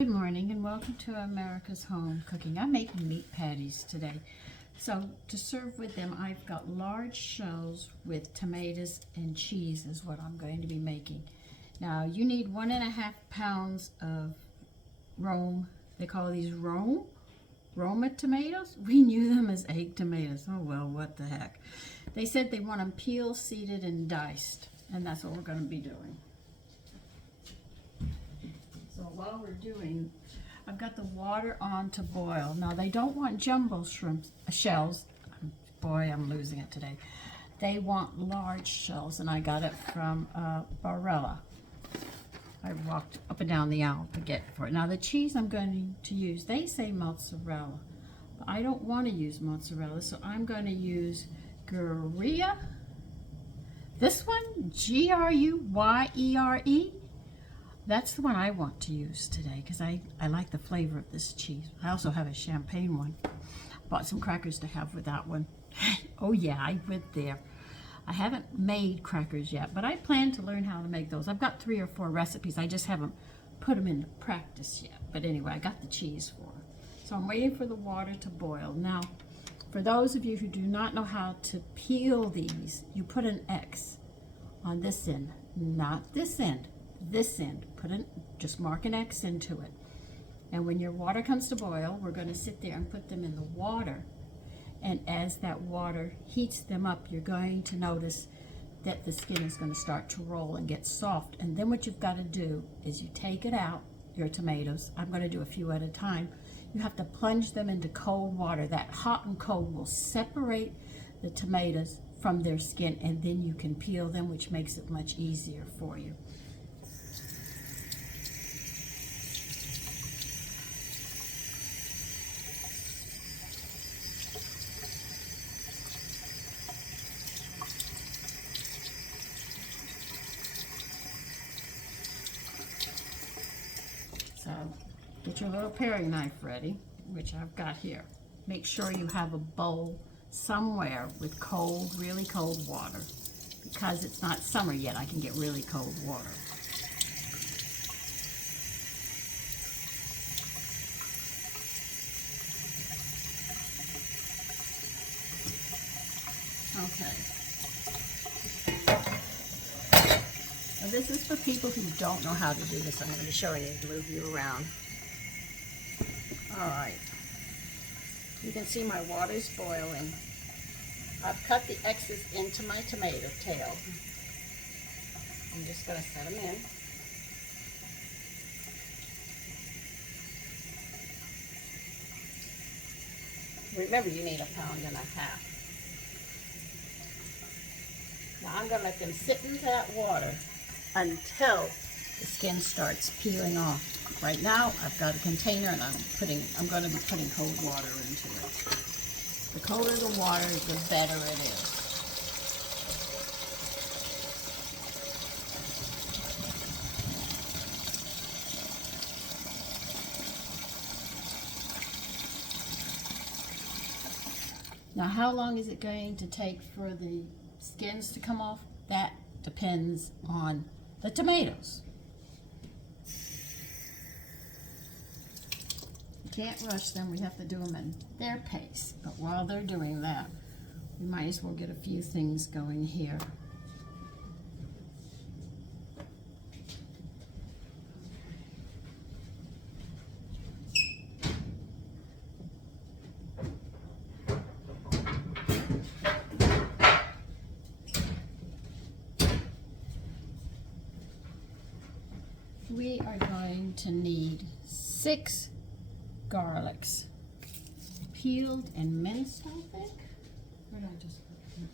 Good morning and welcome to America's Home Cooking. I'm making meat patties today. So to serve with them, I've got large shells with tomatoes and cheese is what I'm going to be making. Now you need 1.5 pounds of Rome. They call these Roma tomatoes. We knew them as egg tomatoes. Oh well, what the heck. They said they want them peeled, seeded, and diced. And that's what we're going to be doing. So while we're doing, I've got the water on to boil. Now they don't want jumbo shells. Boy, I'm losing it today. They want large shells, and I got it from Barilla. I walked up and down the aisle to get for it. Now the cheese I'm going to use, they say mozzarella. But I don't want to use mozzarella, so I'm going to use Gruyere. This one, Gruyere. That's the one I want to use today because I like the flavor of this cheese. I also have a champagne one. Bought some crackers to have with that one. Oh yeah, I went there. I haven't made crackers yet, but I plan to learn how to make those. I've got 3 or 4 recipes. I just haven't put them into practice yet. But anyway, I got the cheese for it. So I'm waiting for the water to boil. Now, for those of you who do not know how to peel these, you put an X on this end, not this end. This end, just mark an X into it. And when your water comes to boil, we're going to sit there and put them in the water. And as that water heats them up, you're going to notice that the skin is going to start to roll and get soft. And then what you've got to do is you take it out, your tomatoes. I'm going to do a few at a time. You have to plunge them into cold water. That hot and cold will separate the tomatoes from their skin, and then you can peel them, which makes it much easier for you. So get your little paring knife ready, which I've got here. Make sure you have a bowl somewhere with cold, really cold water. Because it's not summer yet, I can get really cold water. Okay. Now this is for people who don't know how to do this. I'm going to be showing you, move you around. All right. You can see my water's boiling. I've cut the X's into my tomato tail. I'm just going to set them in. Remember, you need 1.5 pounds. Now I'm going to let them sit into that water until the skin starts peeling off. Right now, I've got a container and I'm going to be putting cold water into it. The colder the water, the better it is. Now, how long is it going to take for the skins to come off? That depends on the tomatoes. You can't rush them. We have to do them in their pace. But while they're doing that, we might as well get a few things going here. We are going to need 6 garlics, peeled and minced, I think. Where did I just put them?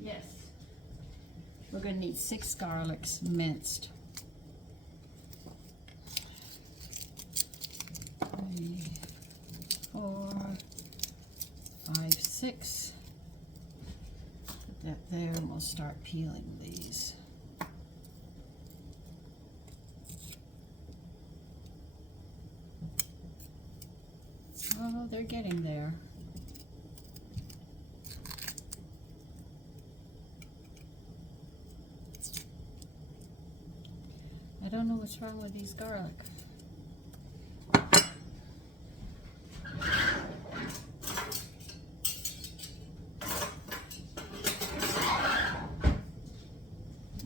Yes. We're going to need 6 garlics minced. 3, 4, 5, 6. Put that there and we'll start peeling these. Oh, they're getting there. don't know what's wrong with these garlic.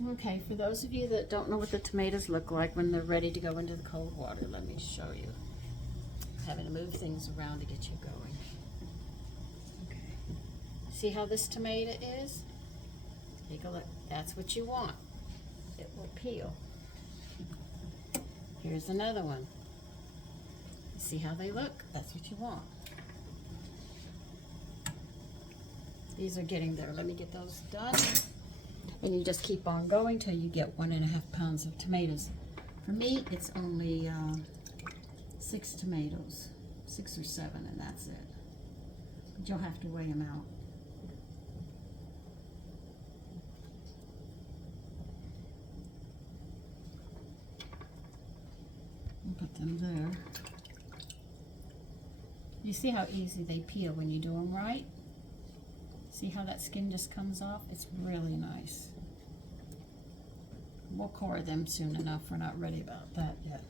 Okay, for those of you that don't know what the tomatoes look like when they're ready to go into the cold water, let me show you. I'm having to move things around to get you going. Okay. See how this tomato is? Take a look. That's what you want. It will peel. Here's another one. See how they look? That's what you want. These are getting there. Let me get those done. And you just keep on going till you get 1.5 pounds of tomatoes. For me, it's only 6 tomatoes, 6 or 7, and that's it. But you'll have to weigh them out. Put them there. You see how easy they peel when you do them right? See how that skin just comes off? It's really nice. We'll core them soon enough. We're not ready about that yet.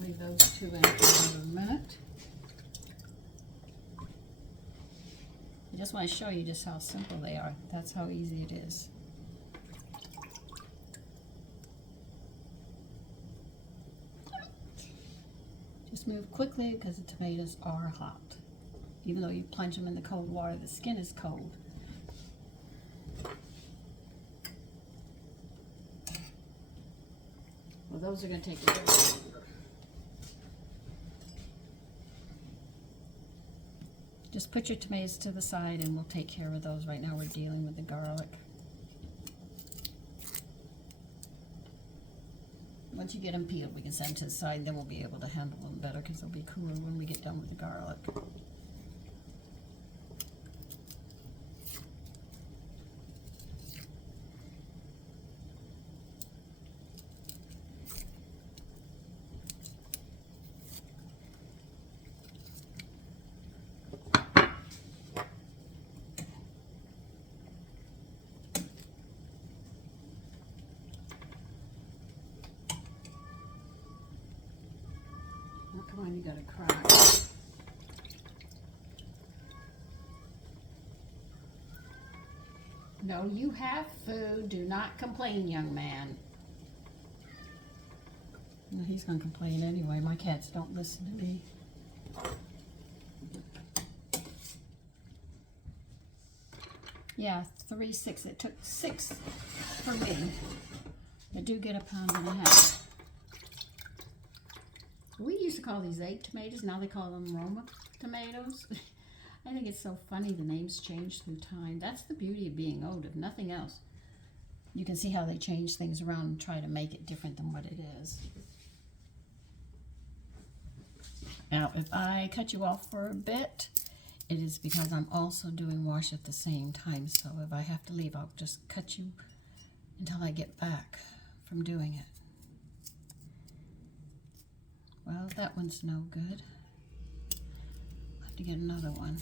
Leave those 2 in for a minute. I just want to show you just how simple they are. That's how easy it is. Just move quickly because the tomatoes are hot. Even though you plunge them in the cold water, the skin is cold. Well, those are going to take a little longer. Just put your tomatoes to the side and we'll take care of those. Right now we're dealing with the garlic. Once you get them peeled, we can set them to the side, then we'll be able to handle them better because they'll be cooler when we get done with the garlic. Come on, you gotta crack. No, you have food. Do not complain, young man. Well, he's gonna complain anyway. My cats don't listen to me. Yeah, 3, 6. It took 6 for me. I do get 1.5 pounds. We used to call these egg tomatoes. Now they call them Roma tomatoes. I think it's so funny the names change through time. That's the beauty of being old, if nothing else. You can see how they change things around and try to make it different than what it is. Now, if I cut you off for a bit, it is because I'm also doing wash at the same time. So if I have to leave, I'll just cut you until I get back from doing it. Well, that one's no good. I'll have to get another one.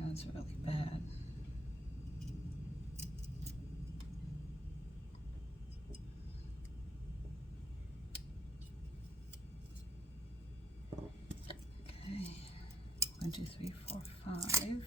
That's really bad. Okay. 1, 2, 3, 4, 5.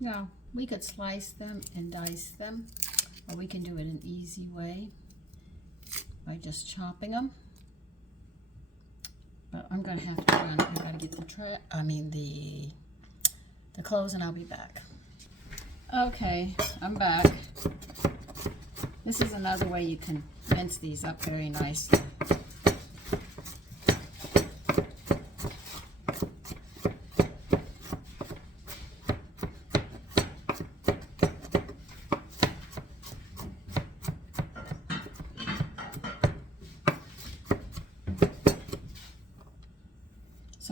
Now, we could slice them and dice them, or we can do it an easy way by just chopping them. But I'm going to have to run. I got to get the clothes, and I'll be back. Okay, I'm back. This is another way you can mince these up very nicely.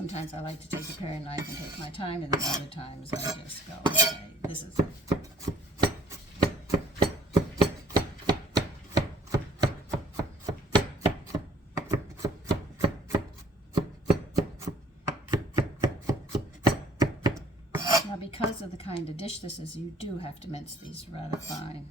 Sometimes I like to take the paring knife and take my time, and then other times I just go, okay, this is it. Now, because of the kind of dish this is, you do have to mince these rather fine.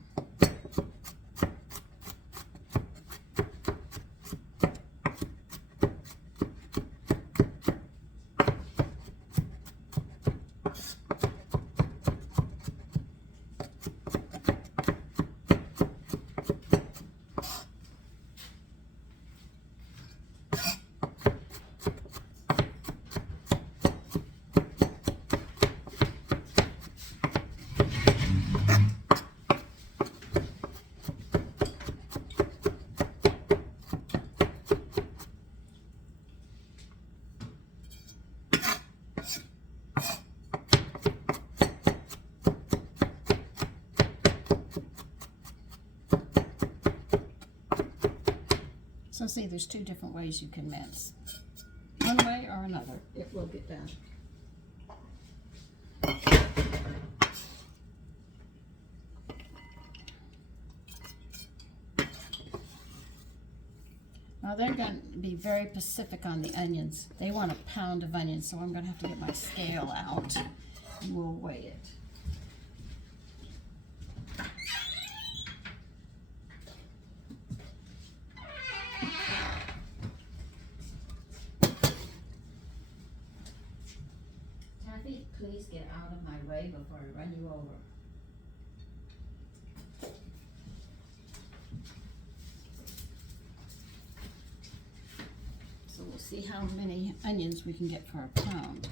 So see, there's two different ways you can mince. One way or another, it will get done. Now they're going to be very specific on the onions. They want a pound of onions, so I'm going to have to get my scale out and we'll weigh it. Taffy, please get out of my way before I run you over. So we'll see how many onions we can get for a pound.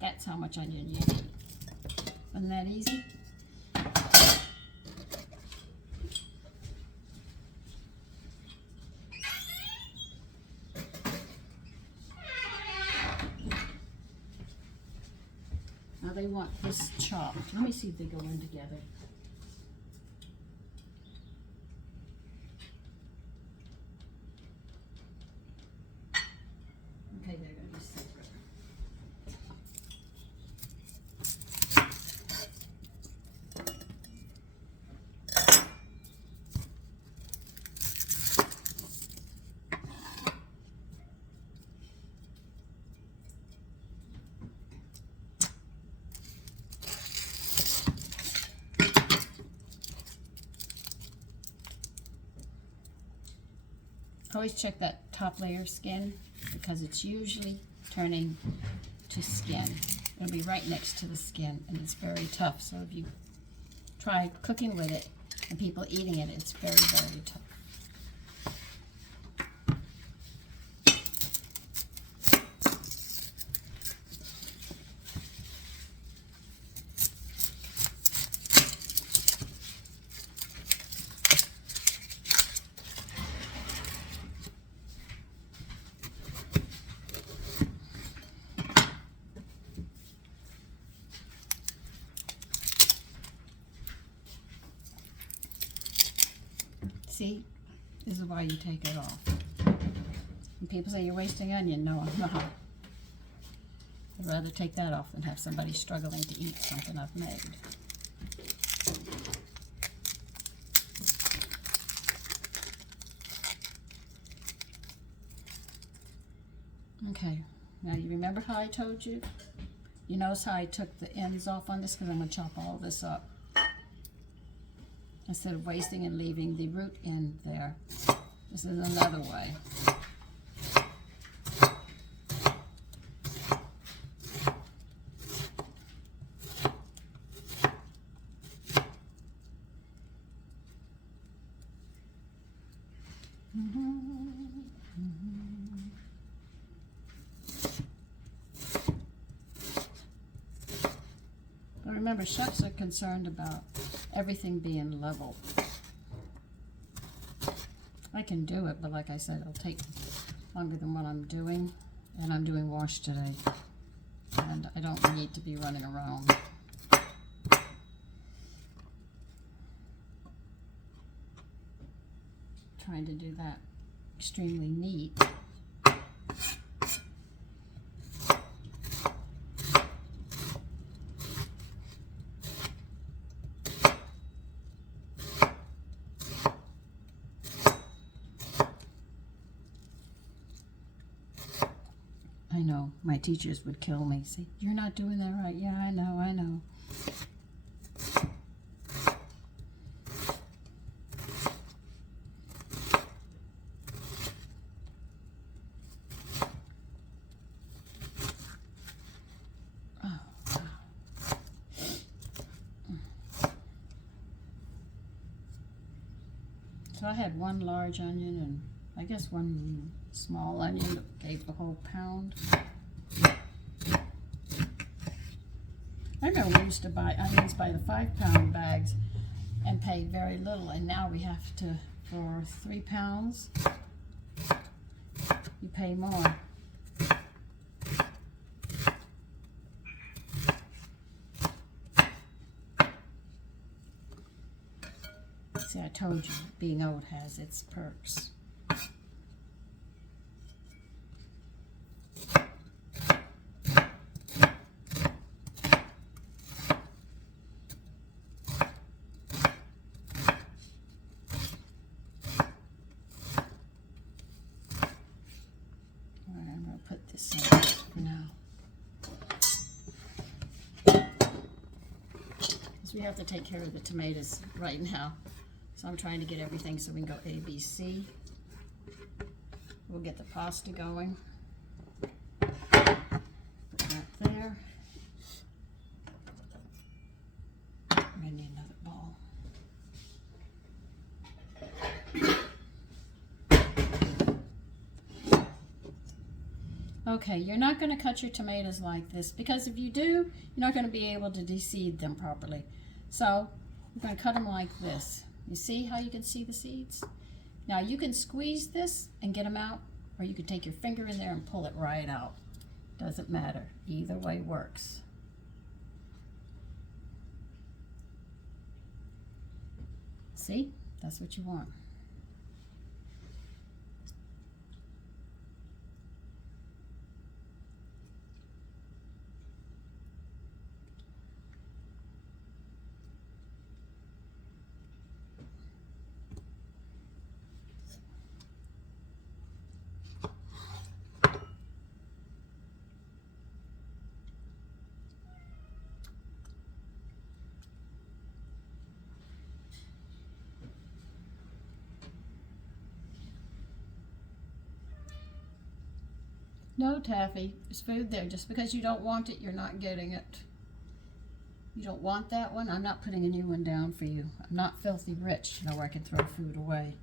That's how much onion you need. Wasn't that easy? Now they want this chopped. Let me see if they go in together. Okay, they're going to be separate. Always check that top layer skin because it's usually turning to skin. It'll be right next to the skin and it's very tough. So if you try cooking with it and people eating it, it's very, very tough. See, this is why you take it off. And people say you're wasting onion. No, I'm not. I'd rather take that off than have somebody struggling to eat something I've made. Okay, now you remember how I told you? You notice how I took the ends off on this because I'm going to chop all this up. Instead of wasting and leaving the root in there. This is another way. But remember, chefs are concerned about everything being level. I can do it, but like I said, it'll take longer than what I'm doing. And I'm doing wash today. And I don't need to be running around. Trying to do that extremely neat. I know, my teachers would kill me. Say, you're not doing that right. Yeah, I know, I know. So I had one large onion and I guess one small onion that gave the whole pound. I remember we used to buy onions by the 5-pound bags and pay very little, and now we have to, for 3 pounds, you pay more. See, I told you, being old has its perks. Put this in for now. Because we have to take care of the tomatoes right now. So I'm trying to get everything so we can go A, B, C. We'll get the pasta going. Put that there. I need another bowl. Okay, you're not going to cut your tomatoes like this because if you do, you're not going to be able to de-seed them properly. So we're going to cut them like this. You see how you can see the seeds? Now you can squeeze this and get them out, or you can take your finger in there and pull it right out. Doesn't matter. Either way works. See? That's what you want. No, Taffy, there's food there. Just because you don't want it, you're not getting it. You don't want that one? I'm not putting a new one down for you. I'm not filthy rich, you know, where I can throw food away.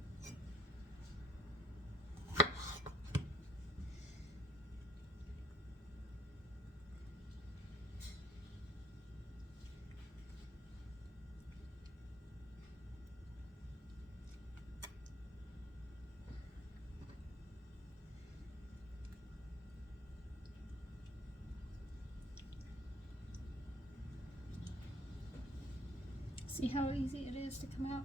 See how easy it is to come out?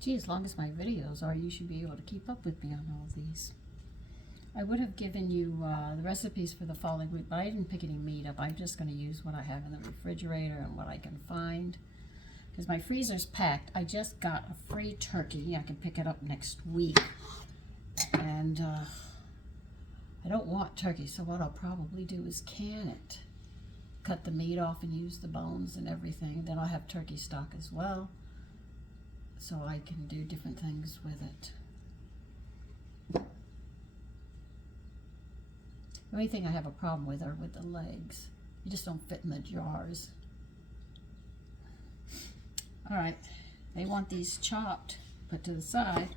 Gee, as long as my videos are, you should be able to keep up with me on all these. I would have given you the recipes for the falling wheat, but I didn't pick any meat up. I'm just going to use what I have in the refrigerator and what I can find. Because my freezer's packed. I just got a free turkey. I can pick it up next week. And I don't want turkey, so what I'll probably do is can it. Cut the meat off and use the bones and everything. Then I'll have turkey stock as well, so I can do different things with it. The only thing I have a problem with are with the legs. You just don't fit in the jars. All right, they want these chopped, put to the side.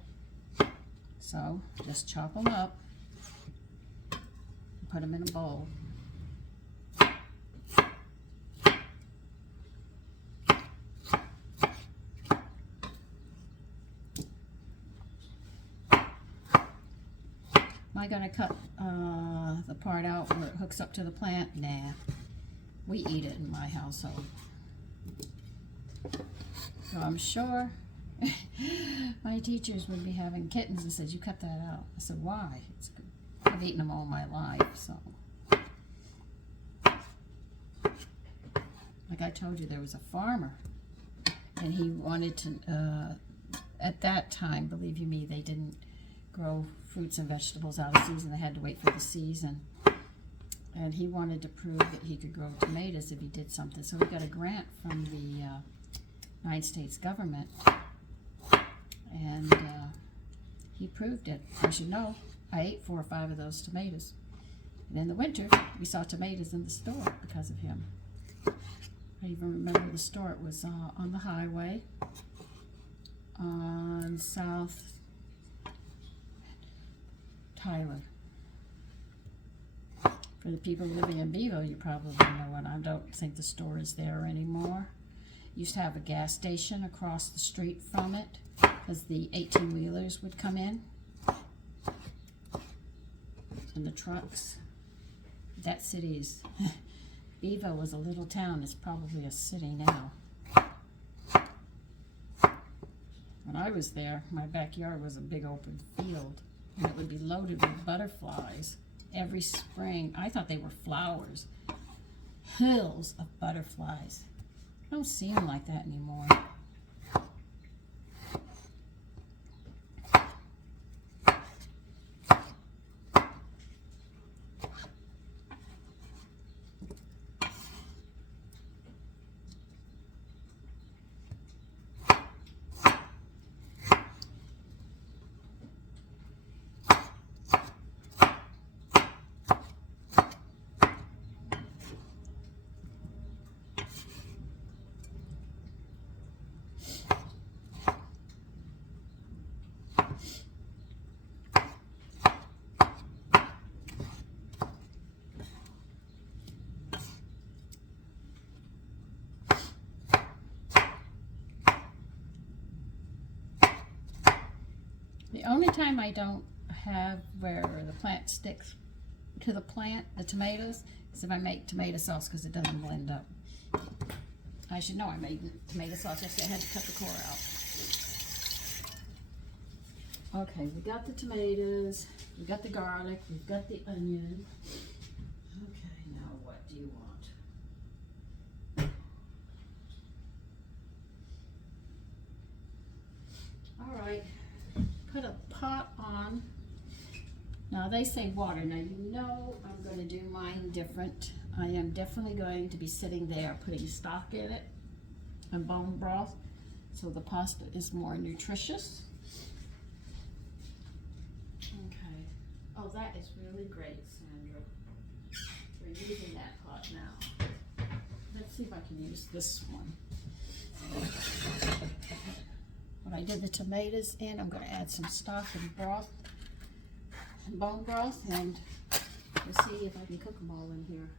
So just chop them up, put them in a bowl. Am I gonna cut the part out where it hooks up to the plant? Nah, we eat it in my household. So I'm sure my teachers would be having kittens and said, "You cut that out." I said, "Why? It's good. I've eaten them all my life." So, like I told you, there was a farmer, and he wanted to. At that time, believe you me, they didn't grow fruits and vegetables out of season. They had to wait for the season. And he wanted to prove that he could grow tomatoes if he did something. So he got a grant from the United States government. And he proved it. As you know, I ate 4 or 5 of those tomatoes. And in the winter, we saw tomatoes in the store because of him. I even remember the store. It was on the highway on South Tyler. For the people living in Bevo, you probably know it. I don't think the store is there anymore. Used to have a gas station across the street from it because the 18-wheelers would come in and the trucks. That city is, Bevo was a little town. It's probably a city now. When I was there, my backyard was a big open field, and it would be loaded with butterflies every spring. I thought they were flowers. Hills of butterflies. I don't see them like that anymore. The only time I don't have where the plant sticks to the plant, the tomatoes, is if I make tomato sauce because it doesn't blend up. I should know I made tomato sauce yesterday. I had to cut the core out. Okay, we got the tomatoes, we got the garlic, we've got the onion. Okay, now what do you want? All right. Put a pot on. Now they say water. Now you know I'm going to do mine different. I am definitely going to be sitting there putting stock in it and bone broth so the pasta is more nutritious. Okay. Oh, that is really great, Sandra. We're using that pot now. Let's see if I can use this one. When I did the tomatoes in, I'm going to add some stock and broth and bone broth, and we'll see if I can cook them all in here.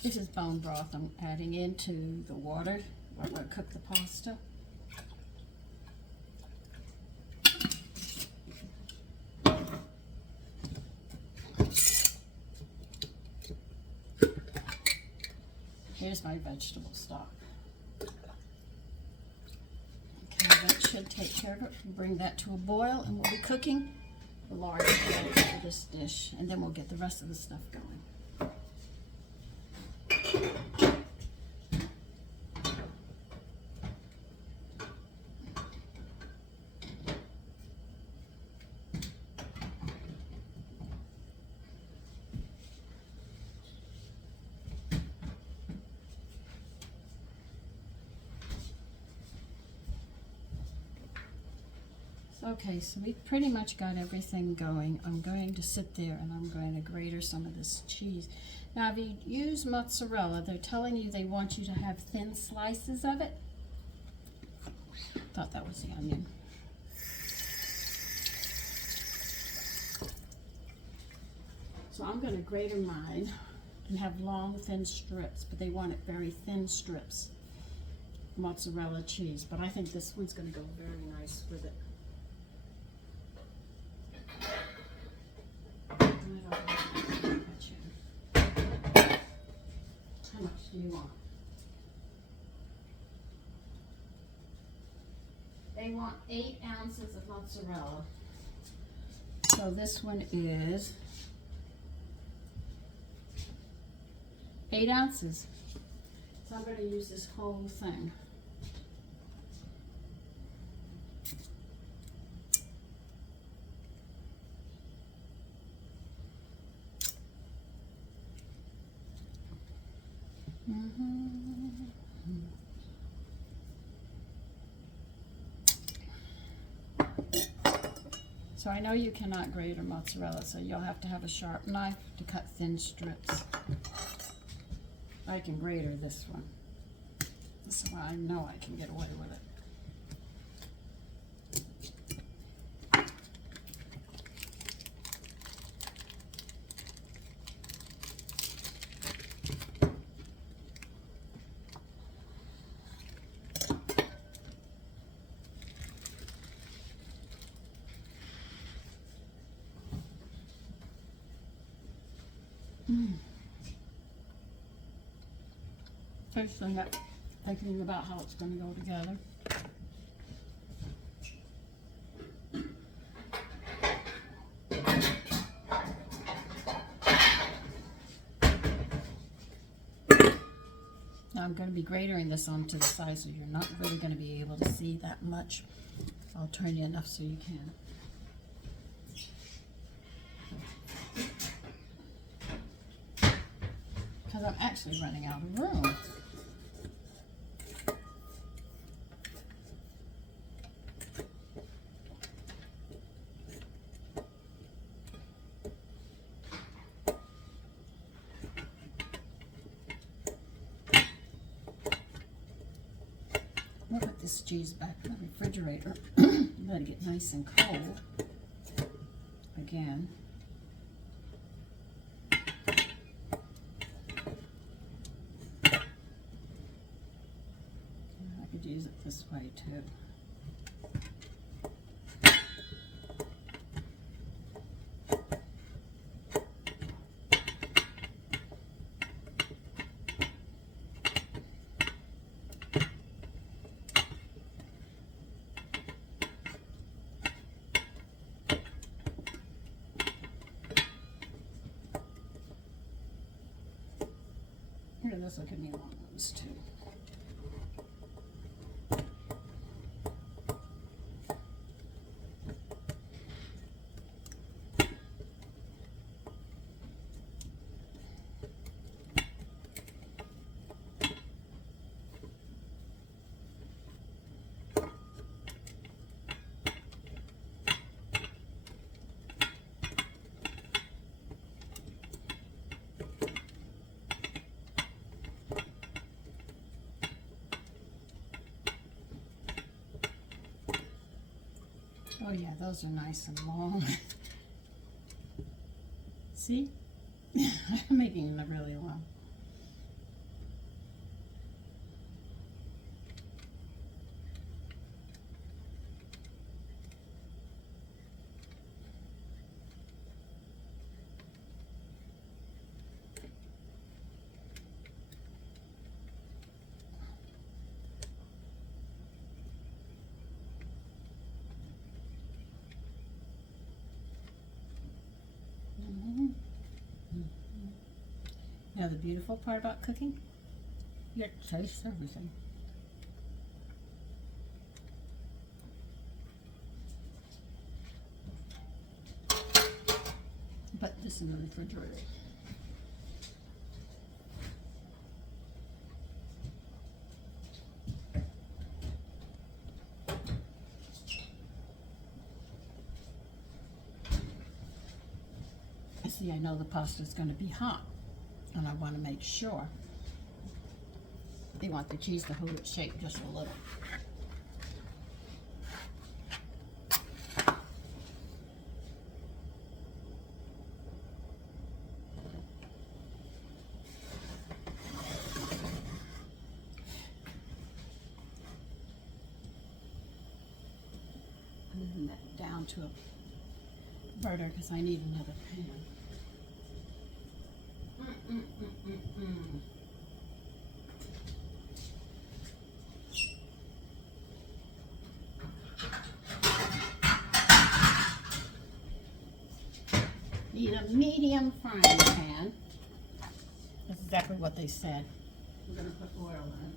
This is bone broth I'm adding into the water where I'm going to cook the pasta. Here's my vegetable stock. Okay. that should take care of it. We'll bring that to a boil and we'll be cooking a large bowl for this dish, and then we'll get the rest of the stuff going. Okay, so we pretty much got everything going. I'm going to sit there and I'm going to grate some of this cheese. Now, if you use mozzarella, they're telling you they want you to have thin slices of it. Thought that was the onion. So I'm going to grate mine and have long, thin strips, but they want it very thin strips. Mozzarella cheese, but I think this one's going to go very nice with it. How much do you want? They want 8 ounces of mozzarella. So this one is 8 ounces. So I'm going to use this whole thing. So I know you cannot grate a mozzarella, so you'll have to have a sharp knife to cut thin strips. I can grate her this one, so I know I can get away with it. Thinking about how it's going to go together. Now I'm going to be gratering this onto the side, so you're not really going to be able to see that much. I'll turn you enough so you can. Because I'm actually running out of room. We'll put this cheese back in the refrigerator. Let it get nice and cold. Again. I could use it this way too. Here, this will give me one of those too. Oh yeah, those are nice and long. See? I'm making them really long. You know the beautiful part about cooking? You get to taste everything. Put this in the refrigerator. See, I know the pasta is going to be hot, and I want to make sure. You want the cheese to hold its shape just a little. Moving that down to a burner because I need another pan. Need a medium frying pan. That's exactly what they said. We're going to put oil in.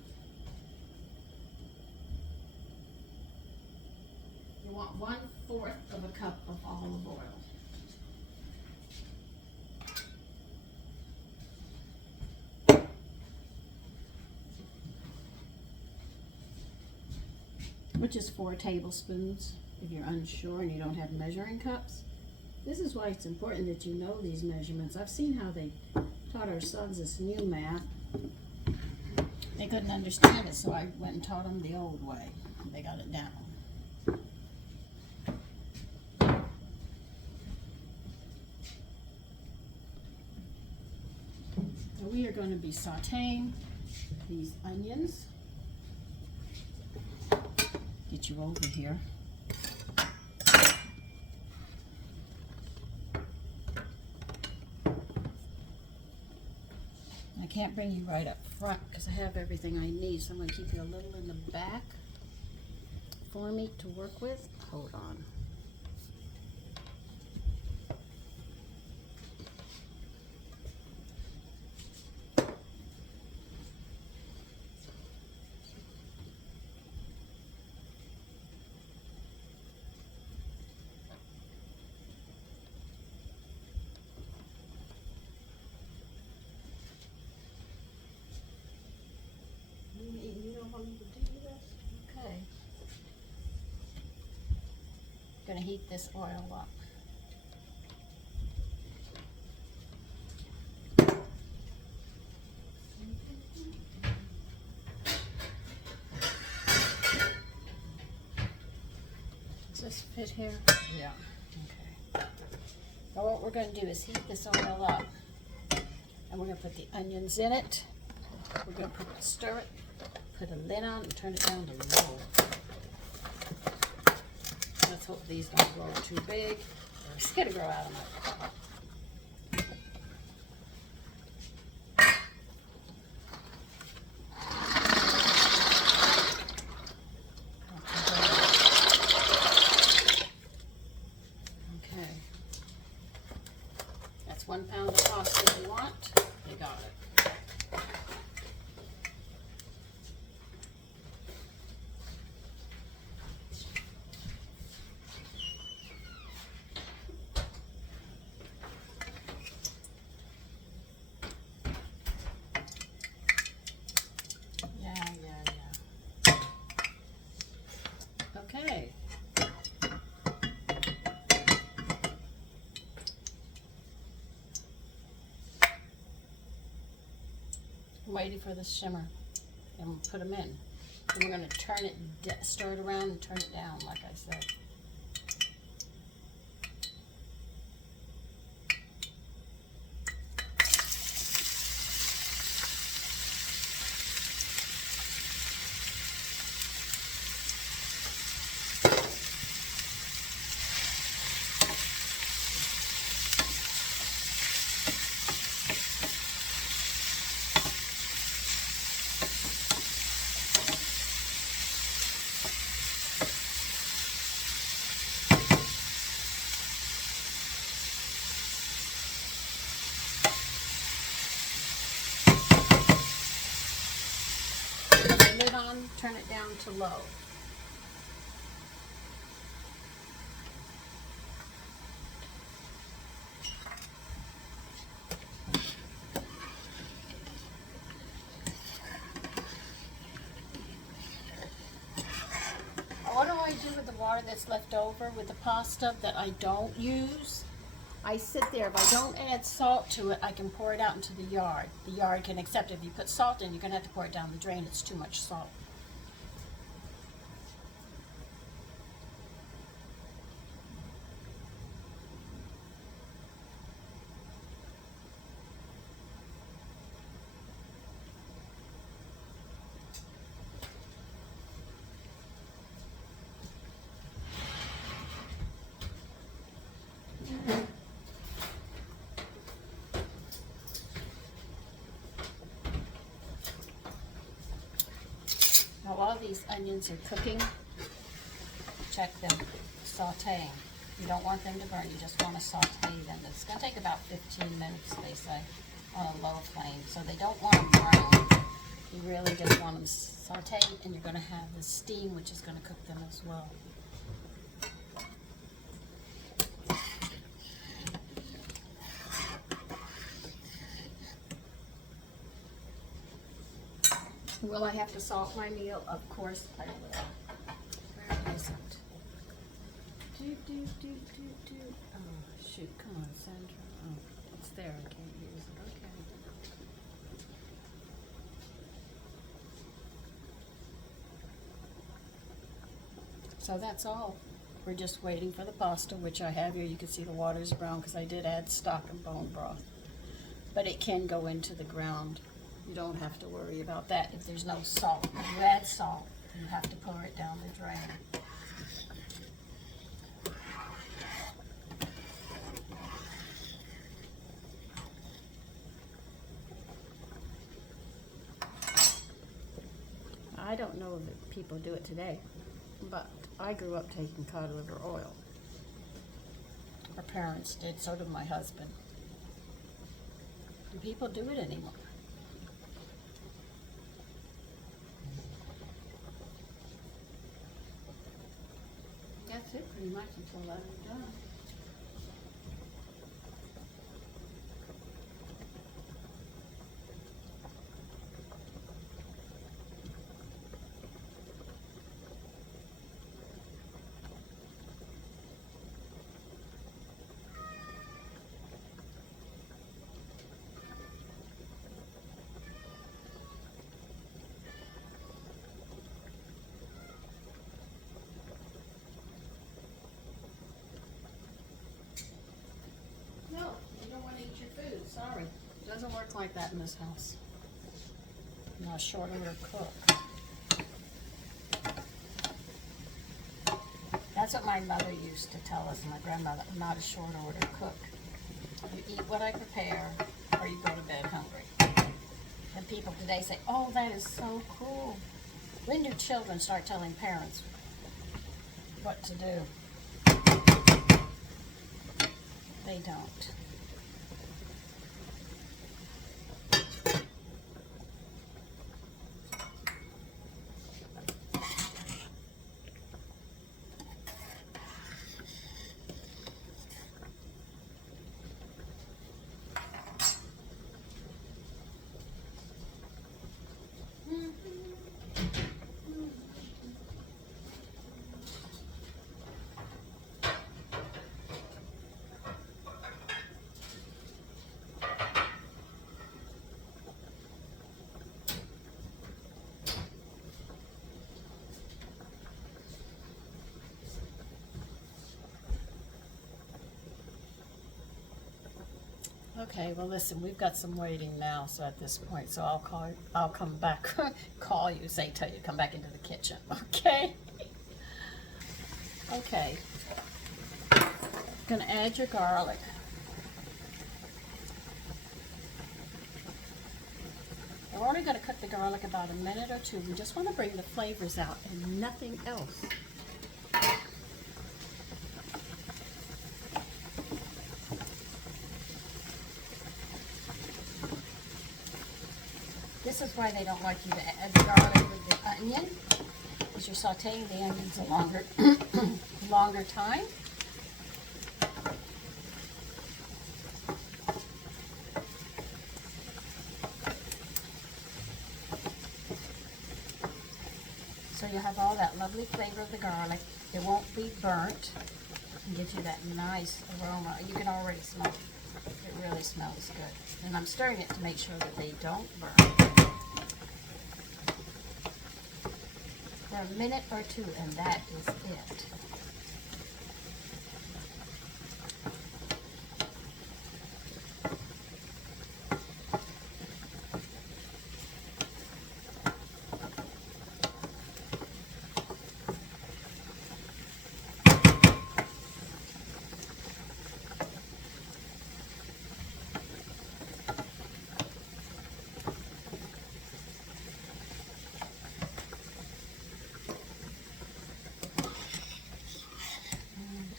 You want 1/4 of a cup of olive oil. Which is 4 tablespoons if you're unsure and you don't have measuring cups. This is why it's important that you know these measurements. I've seen how they taught our sons this new math. They couldn't understand it, so I went and taught them the old way. They got it down. So we are going to be sauteing these onions. Get you over here. I can't bring you right up front because I have everything I need, so I'm going to keep you a little in the back for me to work with. Hold on. You don't want me to do this? Okay. Gonna heat this oil up. Does this fit here? Yeah. Okay. Now what we're gonna do is heat this oil up, and we're gonna put the onions in it. We're gonna stir it. Put a lid on and turn it down to low. Let's hope these don't grow too big. They're scared to grow out of my pot. Okay. That's 1 pound of pasta you want. You got it. Okay. I'm waiting for the shimmer, and we'll put them in. And we're going to turn it, stir it around and turn it down, like I said. it on, turn it down to low. What do I do with the water that's left over with the pasta that I don't use? I sit there. If I don't add salt to it, I can pour it out into the yard. The yard can accept it. If you put salt in, you're going to have to pour it down the drain. It's too much salt. Now while these onions are cooking, check them, sauteing. You don't want them to burn, you just want to saute them. It's going to take about 15 minutes, they say, on a low flame. So they don't want them brown. You really just want them sauteed, and you're going to have the steam, which is going to cook them as well. Will I have to salt my meal? Of course I will. Where is it? Oh, shoot. Come on, Sandra. Oh, it's there. I can't use it. Okay. So that's all. We're just waiting for the pasta, which I have here. You can see the water's brown because I did add stock and bone broth. But it can go into the ground. You don't have to worry about that if there's no salt. If you add salt, you have to pour it down the drain. I don't know that people do it today, but I grew up taking cod liver oil. Our parents did, so did my husband. Do people do it anymore? That's it pretty much until that's done. No, you don't want to eat your food. Sorry. It doesn't work like that in this house. I'm not a short order cook. That's what my mother used to tell us, and my grandmother. I'm not a short order cook. You eat what I prepare, or you go to bed hungry. And people today say, oh, that is so cool. When do children start telling parents what to do? They don't. Okay, well listen, we've got some waiting now, so at this point, so I'll come back, tell you to come back into the kitchen, okay? Okay. Gonna add your garlic. We're only gonna cook the garlic about a minute or two. We just wanna bring the flavors out and nothing else. This this is why they don't like you to add the garlic with the onion, because you're sauteing the onions a longer, longer time. So you'll have all that lovely flavor of the garlic. It won't be burnt. And gives you that nice aroma. You can already smell it. It really smells good. And I'm stirring it to make sure that they don't burn. For a minute or two, and that is it.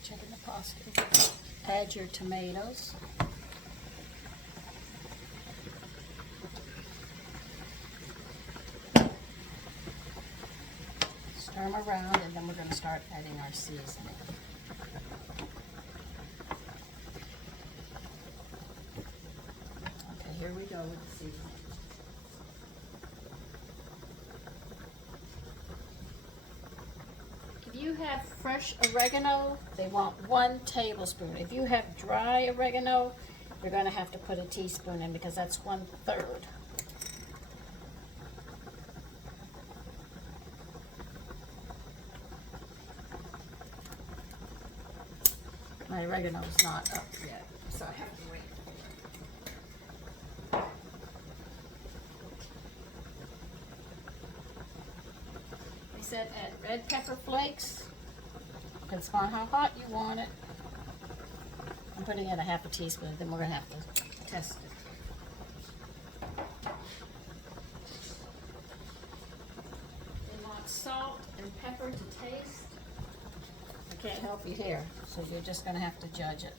Checking the pasta. Add your tomatoes. Stir them around, and then we're going to start adding our seasoning. Okay, here we go with the seasoning. If you have fresh oregano, they want 1 tablespoon. If you have dry oregano, you're going to have to put a teaspoon in because that's 1/3. My oregano is not up yet, so I have to wait. They said add red pepper flakes. Depends on how hot you want it. I'm putting in a 1/2 teaspoon, then we're going to have to test it. They want salt and pepper to taste. I can't help you here, so you're just going to have to judge it.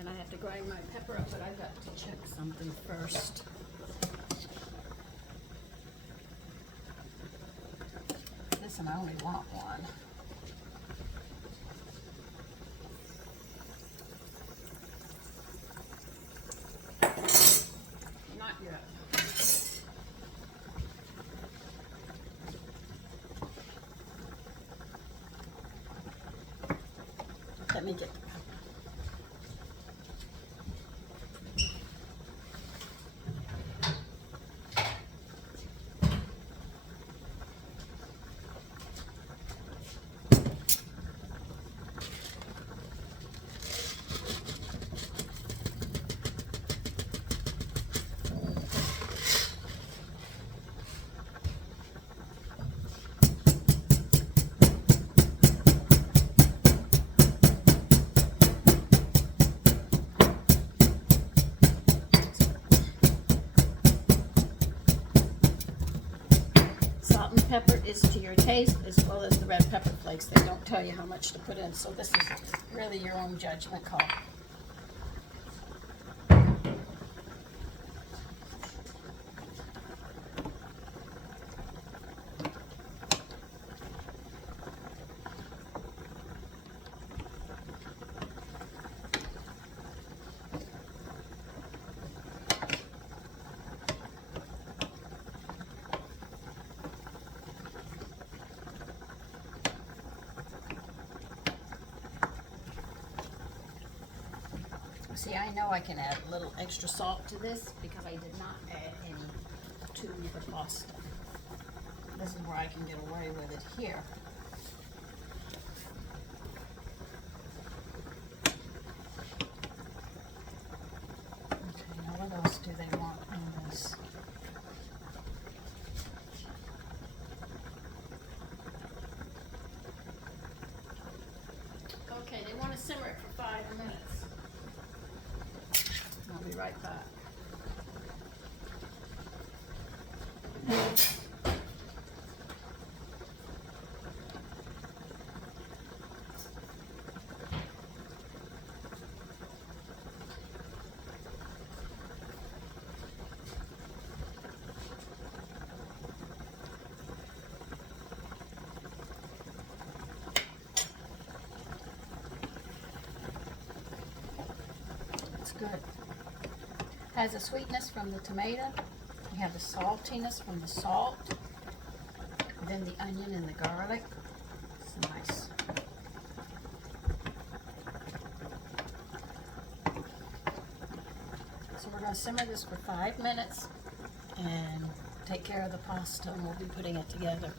And I have to grind my pepper up, but I've got to check something first. Listen, I only want 1. Not yet. Let me get the pepper. Salt and pepper is to your taste, as well as the red pepper flakes. They don't tell you how much to put in, so this is really your own judgment call. See, I know I can add a little extra salt to this because I did not add any to the pasta. This is where I can get away with it here. Okay, now what else do they want in this? Okay, they want to simmer it for 5 minutes. I'll be right back. good. Has a sweetness from the tomato. You have the saltiness from the salt. Then the onion and the garlic. It's nice. So we're going to simmer this for 5 minutes and take care of the pasta, and we'll be putting it together.